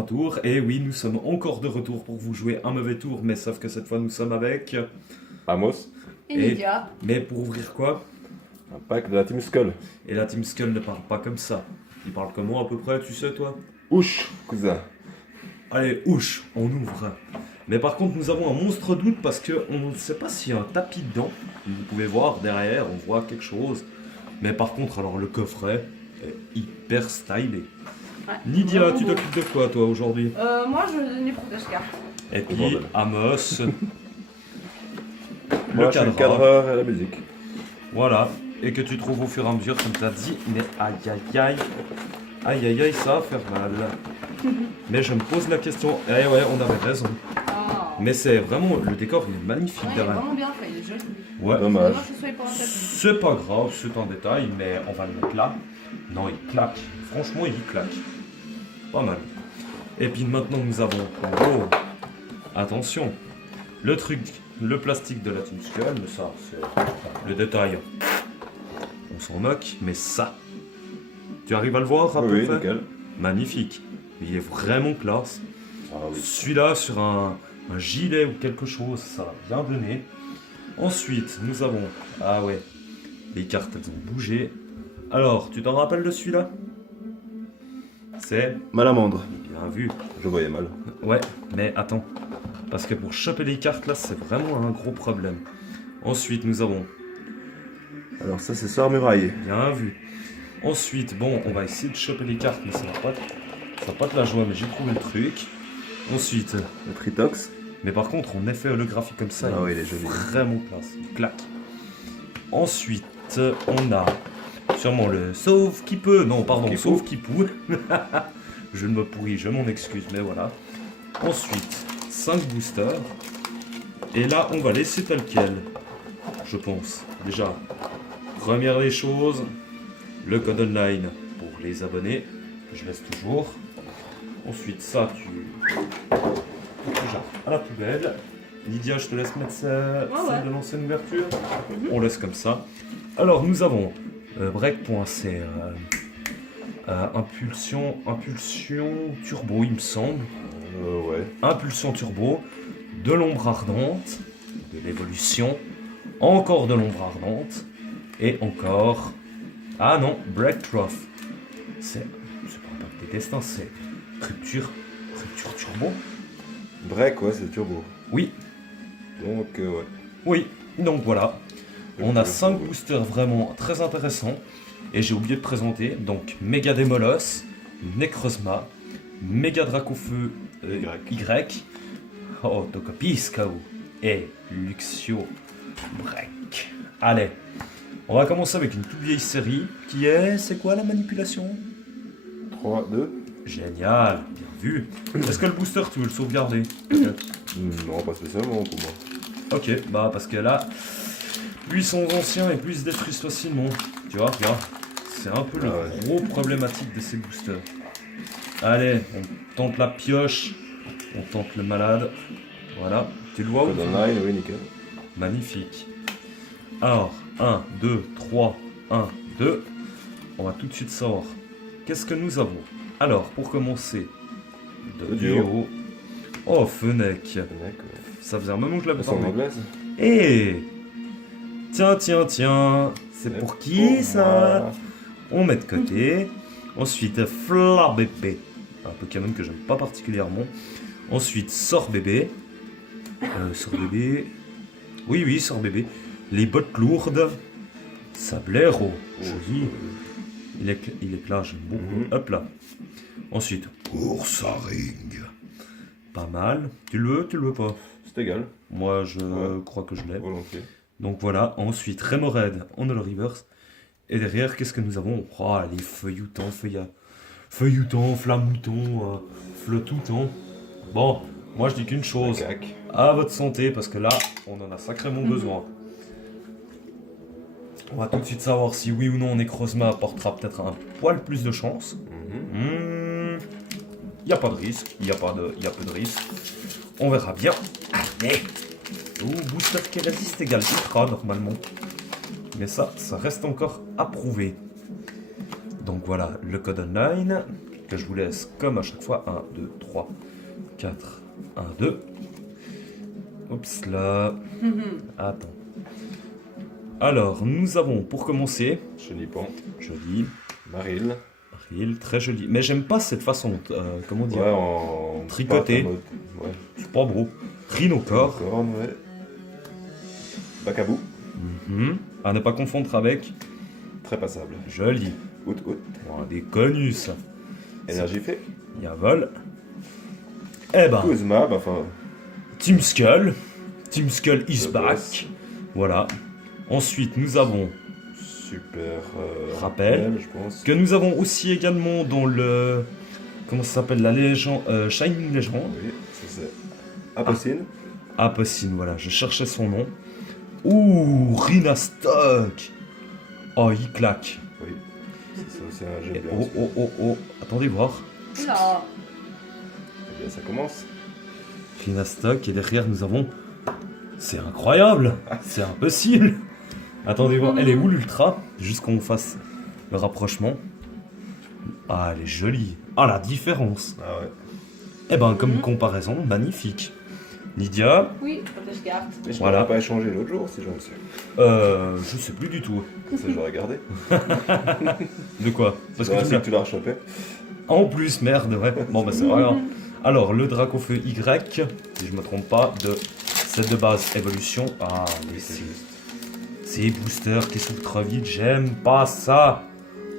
Un tour, et oui, nous sommes encore de retour pour vous jouer un mauvais tour, mais sauf que cette fois nous sommes avec... Amos, Et Lydia. Mais pour ouvrir quoi? un pack de la Team Skull. Et la Team Skull ne parle pas comme ça. Il parle comment à peu près, tu sais toi? Ouch, cousin. Allez, ouche, on ouvre. Mais par contre nous avons un monstre doute parce que on ne sait pas s'il y a un tapis dedans. Vous pouvez voir derrière, on voit quelque chose. Mais par contre, alors le coffret est hyper stylé. Ouais, Lydia, vraiment tu beau. t'occupes de quoi toi aujourd'hui? Moi, je n'ai pour Tosca. Et puis bordel. Amos, Moi, je suis le cadreur et la musique. voilà, et que tu trouves au fur et à mesure, comme tu as dit, mais aïe aïe aïe, aïe aïe aïe, ça va faire mal. Mais je me pose la question, eh ouais, on avait raison. Ah. Mais c'est vraiment, le décor il est magnifique Ouais, il est derrière. vraiment bien fait, il est joli. Ouais, Dommage. Dommage que ce soit pas un tapis. c'est pas grave, c'est un détail, mais on va le mettre là. Non, il claque, franchement il claque. Pas mal. Et puis maintenant nous avons, oh, attention, le truc, le plastique de la Team Skull, mais ça, c'est le détail. On s'en moque, mais ça, tu arrives à le voir à peu Oui, près? nickel. Magnifique. Il est vraiment classe. Ah oui. Celui-là sur un gilet ou quelque chose, ça va bien donner. Ensuite, nous avons... Ah ouais, les cartes, elles ont bougé. Alors, tu t'en rappelles de celui-là? C'est... Malamandre. Bien vu. Je voyais mal. Ouais, mais attends. Parce que pour choper les cartes, là, c'est vraiment un gros problème. Ensuite, nous avons... Alors ça, c'est Sœur Muraille. Bien vu. Ensuite, bon, on va essayer de choper les cartes, mais ça va pas être la joie, mais j'ai trouvé le truc. Ensuite, Le Tritox. mais par contre, en effet holographique comme ça, Ah oui, il est joli. vraiment classe, il claque. Ensuite, on a sûrement le sauve qui peut, non, pardon, Qui sauve qui peut. Je me pourris, je m'en excuse, mais voilà. Ensuite, 5 boosters. Et là, on va laisser tel quel, je pense. Déjà, première des choses, le code online pour les abonnés, que je laisse toujours. Ensuite, ça, tu déjà à la poubelle. Lydia, je te laisse mettre celle ouais. de l'ancienne ouverture. On laisse comme ça. Alors, nous avons breakpoint, c'est impulsion turbo, il me semble. Ouais. Impulsion turbo, de l'ombre ardente, de l'évolution, encore de l'ombre ardente, et encore... Ah non, breakthrough. C'est pas impact des destins, c'est rupture turbo. Break, ouais, c'est turbo. Oui, Donc, ouais. oui, donc voilà. On a 5 boosters vraiment très intéressants. Et j'ai oublié de présenter, donc Méga Démolos, Necrozma, Méga Dracofeu Y, oh, Tokapiskau et Luxio Break. Allez, on va commencer avec une toute vieille série qui est... C'est quoi la manipulation? 3, 2. Génial, bien vu. Est-ce que le booster, tu veux le sauvegarder? Peut-être. Non, pas spécialement pour moi. Ok, bah parce que là, plus ils sont anciens et plus ils se détruisent facilement. Tu vois, regarde. C'est un peu le Ah ouais. gros problématique de ces boosters. Allez, on tente la pioche. On tente le malade. Voilà. Tu le vois Code ou online, oui, nickel. Magnifique. Alors, 1, 2, 3, 1, 2. On va tout de suite savoir. Qu'est-ce que nous avons? Alors, pour commencer, de Le duo. duo. Oh, Fennec. Le mec, ouais. Ça faisait un moment que je l'avais Elles sont en parlé. anglaise. Eh, tiens, c'est pour qui ça? moi. On met de côté. Ensuite, Flabébé, un Pokémon que j'aime pas particulièrement. Ensuite, Sorbébé. Sorbébé. Oui, Sorbébé. Les bottes lourdes. Sablero. Joli. Il est là, j'aime beaucoup. Mhm. Hop là. Ensuite, Ursaring. Pas mal. Tu le veux pas? C'est égal. Moi, je Ouais. crois que je l'ai. Volontiers. Donc voilà, ensuite Remoraid en Holo Reverse. Et derrière, qu'est-ce que nous avons? Oh, les feuilloutants, flamoutants, flotoutants. Bon, moi je dis qu'une chose, Cac. à votre santé, parce que là, on en a sacrément besoin. On va tout de suite savoir si oui ou non Necrozma apportera peut-être un poil plus de chance. Mhm. Il n'y a pas de risque, il y a peu de risque. On verra bien. Allez. Booster qui résiste égale ultra normalement. Mais ça reste encore à prouver. Donc voilà, le code online. que je vous laisse comme à chaque fois. 1, 2, 3, 4, 1, 2. Oups là. Attends. Alors, nous avons pour commencer, Chenipan. joli, Maril. Maril, très joli. Mais j'aime pas cette façon, comment dire, Ouais, en Tricoté. pâte à mode. Ouais. c'est pas beau. Rhinocor. Corne, ouais. Bacabou. Mhm. À ne pas confondre avec Très passable. joli. Out, out. Bon, des connus ça. Énergie fait. Jawohl. Eh ben, Kuzma, bah enfin. Team Skull. Team Skull is The back. boss. Voilà. Ensuite, nous avons Super. Rappel. Je pense. que nous avons aussi également dans le comment ça s'appelle la légende Shining Legend. Oui, ça c'est. Apocine. Apocine, voilà, je cherchais son nom. Ouh, Rina Stock. Oh, il claque. Oui. C'est aussi un Et j'aime bien. oh, oh, oh, oh, attendez voir. Là. Eh bien, ça commence. Rina Stock et derrière nous avons. C'est incroyable. C'est impossible. Attendez voir, elle est où l'ultra? Juste qu'on fasse le rapprochement. Ah, elle est jolie. Ah, la différence. Ah ouais. Eh ben, comme comparaison, magnifique. Lydia, Oui, dat is kaart. Mais je Voilà. n'aurais pas échangé l'autre jour si j'en suis. je sais plus du tout. Ça, j'aurais gardé. De quoi? Parce que Parce tu que l'as- tu l'as rechopé. En plus, merde, ouais. Bon, bah c'est pas grave. Alors, le Dracofeu Y, si je me trompe pas, de set de base évolution. Ah, mais C'est c'est. juste. Ces boosters qui sont trop vite, j'aime pas ça.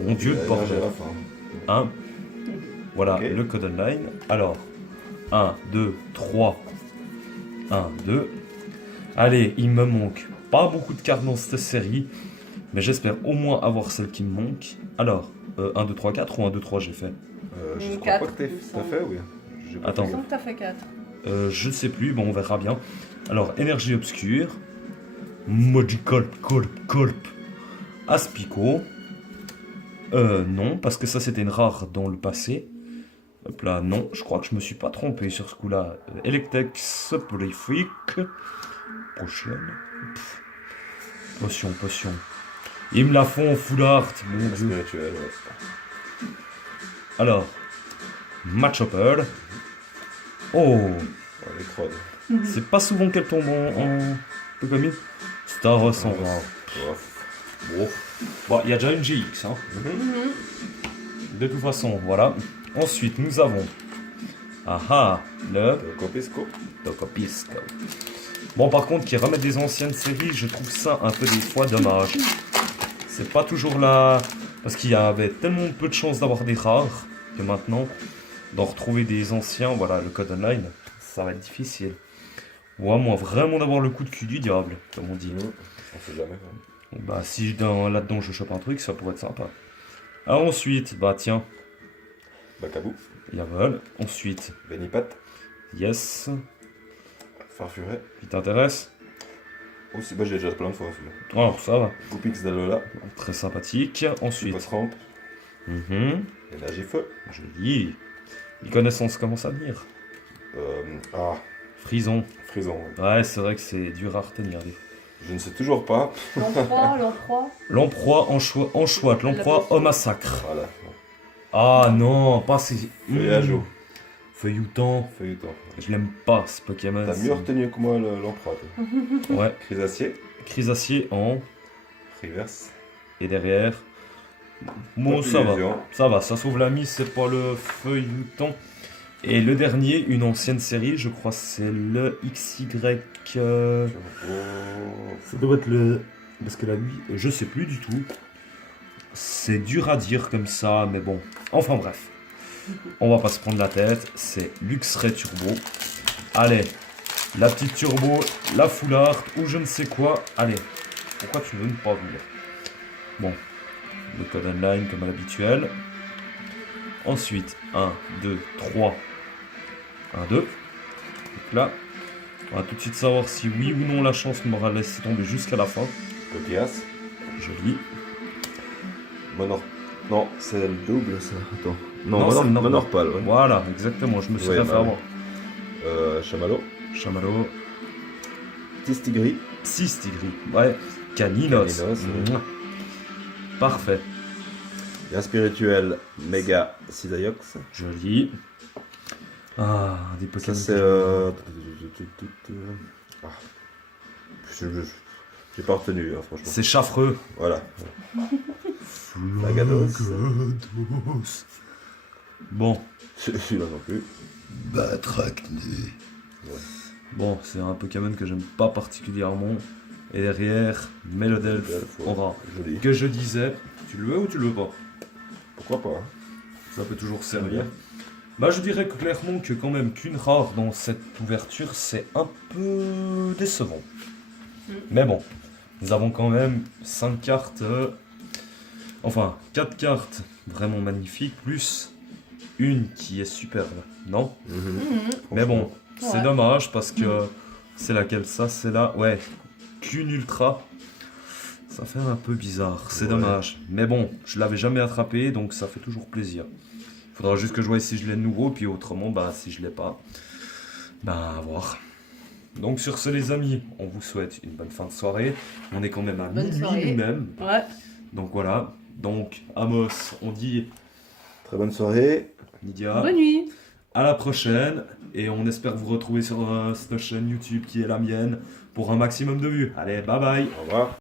Mon dieu de La bordel. girafe, hein. Hein. Voilà, Ok. le code online. Alors, 1, 2, 3. 1, 2. Allez, il me manque pas beaucoup de cartes dans cette série, mais j'espère au moins avoir celle qui me manque. Alors, 1, 2, 3, 4 ou 1, 2, 3 j'ai fait Je crois Quatre, pas que il me t'as semble. fait, oui. J'ai pas Attends. Ik fait. denk dat fait 4. Je ne sais plus, bon on verra bien. Alors, énergie obscure. Magical Colp. Aspico. Non, parce que ça c'était une rare dans le passé. Hop là, non, je crois que je me suis pas trompé sur ce coup-là. Electex, Polyphic. Prochaine. Pff. Potion. Ils me la font en full art, mon dieu. Spirituel, ouais. Alors, Matchopper. Oh, Ouais, les trodes. c'est pas souvent qu'elle tombe en peu comme une. Star ressemble. Ouais. Bon, il y a déjà une GX, hein. De toute façon, voilà. Ensuite, nous avons. Le Copisco. Tocopisco. Bon, par contre, qu'ils remettent des anciennes séries, je trouve ça un peu des fois dommage. C'est pas toujours là. Parce qu'il y avait tellement peu de chances d'avoir des rares que maintenant, d'en retrouver des anciens, voilà, le code online, ça va être difficile. Ou à moins vraiment d'avoir le coup de cul du diable, comme on dit. On sait jamais. Hein. Donc, bah, si là-dedans je chope un truc, ça pourrait être sympa. Alors ensuite, bah tiens, Bacabou. Jawohl. Ensuite, Benipat. yes. Farfuret. Qui t'intéresse? Aussi, bah, j'ai déjà plein de fois celui-là. Alors ça va. Goupix d'Alola. Très sympathique. Ensuite, Ramp. mhm, Énergie feu. joli. Les connaissances commencent à venir. Ah, Frison. frison. Ouais. Ouais, c'est vrai que c'est dur à retenir. Je ne sais toujours pas. L'emperoi. L'emperoi en chouette, l'emperoi au massacre. Voilà. Ah non, pas ces. Feuillage eau. Feuilloutant. Feuilleton. Je l'aime pas ce Pokémon. T'as mieux retenu que moi l'empereur. Ouais. Crisacier. Crisacier en. Reverse. Et derrière. Bon, Pas ça va. illusion. Ça va, ça sauve la mise, c'est pas le feuilleton. Et le dernier, une ancienne série, je crois c'est le XY. Oh. Ça doit être le. Parce que là, lui, je sais plus du tout. C'est dur à dire comme ça, mais bon. Enfin bref. On va pas se prendre la tête. C'est Luxray Turbo. Allez. La petite turbo, la full art, ou je ne sais quoi. Allez. Pourquoi tu ne veux pas venir? Bon. Le code online comme à l'habituel. Ensuite, 1, 2, 3. 1, 2. Donc là, on va tout de suite savoir si oui ou non la chance m'aura laissé tomber jusqu'à la fin. Coquillas. Joli. Monor. Non, c'est le double ça. Attends. Non, c'est le normal. Monorpal, ouais. Voilà, exactement, je me suis Ouais, fait bah avoir. Chamallow. Chamallow, Tistigris. Psystigris, ouais, Caninos. Caninos, ouais. Mouah. Parfait. Bien spirituel, méga Sidaiox. Joli. Ah, des Ça Pokémon. c'est... Ah. J'ai pas retenu, hein, franchement. C'est chaffreux. Voilà. Flagados. Bon. Celui-là non plus. Batracné. Bon, c'est un Pokémon que j'aime pas particulièrement. Et derrière, Melodelph, Melodelph, ouais. on va. Joli. Que je disais, tu le veux ou tu le veux pas? Pourquoi pas, hein. Ça peut toujours servir. Bah, je dirais clairement que quand même qu'une rare dans cette ouverture, c'est un peu décevant. Mais bon, nous avons quand même 5 cartes, enfin 4 cartes vraiment magnifiques, plus une qui est superbe, non? Mais bon, c'est Ouais. dommage parce que c'est laquelle ça? C'est là, ouais, qu'une ultra. Ça fait un peu bizarre, c'est Ouais. dommage. Mais bon, je l'avais jamais attrapé, donc ça fait toujours plaisir. Faudra juste que je voie si je l'ai de nouveau, puis autrement, bah si je l'ai pas, bah à voir. Donc sur ce les amis, on vous souhaite une bonne fin de soirée. On est quand même à Bonne minuit soirée. nous-mêmes. Ouais. Donc voilà. Donc Amos, on dit Très bonne soirée. Lydia, Bonne nuit. à la prochaine. Et on espère vous retrouver sur cette chaîne YouTube qui est la mienne pour un maximum de vues. Allez, bye bye. Au revoir.